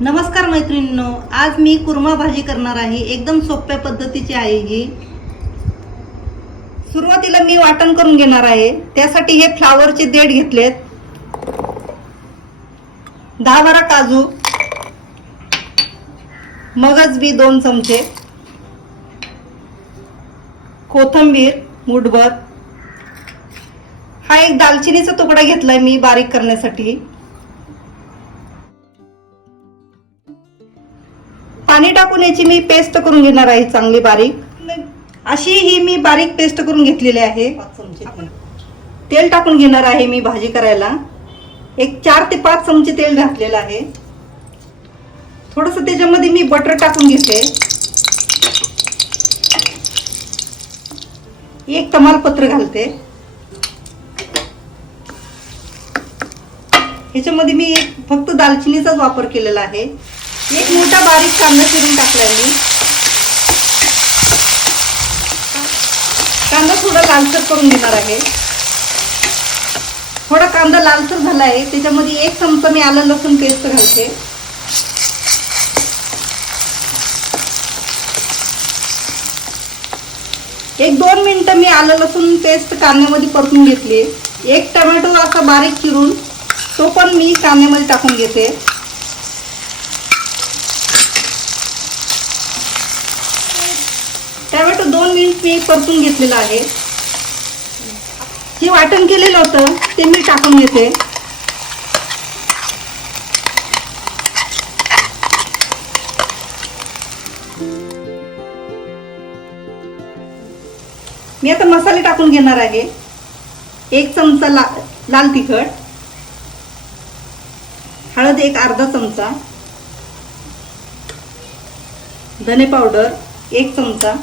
नमस्कार मैत्रिणींनो, आज मी कुर्मा भाजी करणार आहे। एकदम सोप्या पद्धतीची आहे ही। सुरुवातीला मी वाटण करून घेणार आहे। त्यासाठी हे फ्लावरचे देठ घेतलेत, 10-12 काजू, मगज बी 2 चमचे, कोथिंबीर मुठभर, हा एक दालचिनीचा तुकडा घेतलाय मी बारीक करण्यासाठी। पाणी टाकून याची मी पेस्ट करून घेणार आहे चांगली बारीक। अशी ही मी बारीक पेस्ट करून घेतलेली आहे। तेल टाकून घेणार आहे मी भाजी करायला। एक 4 ते 5 चमचे तेल घातलेलं आहे। थोडंसं त्याच्यामध्ये मी बटर टाकून घेते। एक तमालपत्र घालते। ह्याच्यामध्ये मी फक्त दालचिनीचाच वापर केलेला आहे। एक मोठा बारीक कांदा चिरून टाकलाय मी। कांदा थोडा लालसर करून घेणार आहे। थोडा कांदा लालसर झाला आहे, त्याच्यामध्ये 1 चमचा मी आलं लसूण पेस्ट घालते। एक 2 मिनिटं मी आलं लसूण पेस्ट कांद्यामध्ये परतून घेतली। एक टोमॅटो असा बारीक चिरून तो पण मी कांद्यामध्ये टाकून घेते। टोमॅटो 2 मिनिट मी परतून घेतलेला आहे। जे वाटण केलेलं होतं ते मी टाकून घेते। मी आता मसाले टाकून घेणार आहे। 1 चमचा लाल तिखट, हळद एक अर्धा चमचा, धने पावडर 1 चमचा।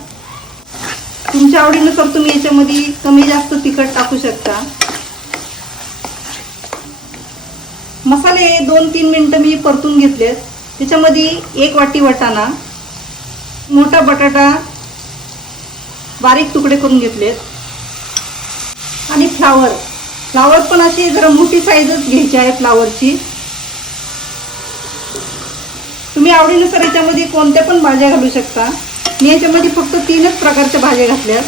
तुमच्या आवडीनुसार तुम्ही याच्यामध्ये कमी जास्त तिखट टाकू शकता। मसाले 2-3 मिनिटं मी परतून घेतलेत। त्याच्यामध्ये 1 वाटी वाटाणा, मोठा बटाटा बारीक तुकडे करून घेतलेत आणि फ्लावर पण अशी जरा मोठी साईजच घ्यायची आहे फ्लावरची। तुम्ही आवडीनुसार याच्यामध्ये कोणत्या पण भाज्या घालू शकता। मी याच्यामध्ये फक्त 3च प्रकारच्या भाज्या घातल्या।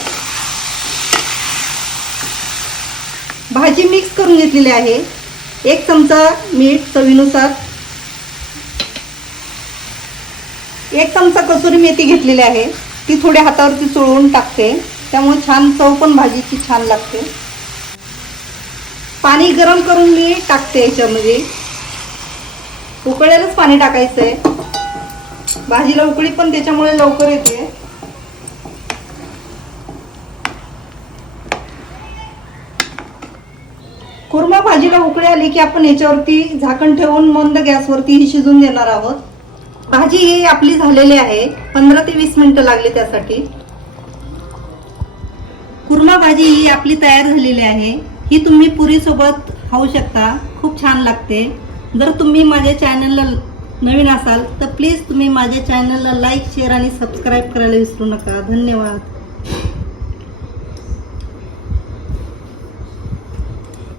भाजी मिक्स करून घेतलेली आहे। 1 चमचा मीठ चवीनुसार, 1 चमचा कसुरी मेथी घेतलेली आहे। ती थोड्या हातावरती चोळून टाकते, त्यामुळे छान चव पण भाजीची छान लागते। पाणी गरम करून मी टाकते याच्यामध्ये। उकळलेलंच पाणी टाकायचंय। भाजीला उकळी पण त्याच्यामुळे लवकर येते। कुर्मा भाजीला उकळी आली की आपण याच्यावरती झाकण ठेवून मंद गॅसवरती ही शिजून देणार आहोत। भाजी ही आपली झालेली आहे। 15 ते 20 मिनिटं लागली त्यासाठी। कुर्मा भाजी ही आपली तयार झालेली आहे। ही तुम्ही पुरी सोबत खाऊ शकता, खूप छान लागते। जर तुम्ही माझ्या चॅनलला नवीन असाल तर प्लीज तुम्ही माझ्या चॅनलला लाईक, शेअर आणि सबस्क्राईब करायला विसरू नका। धन्यवाद।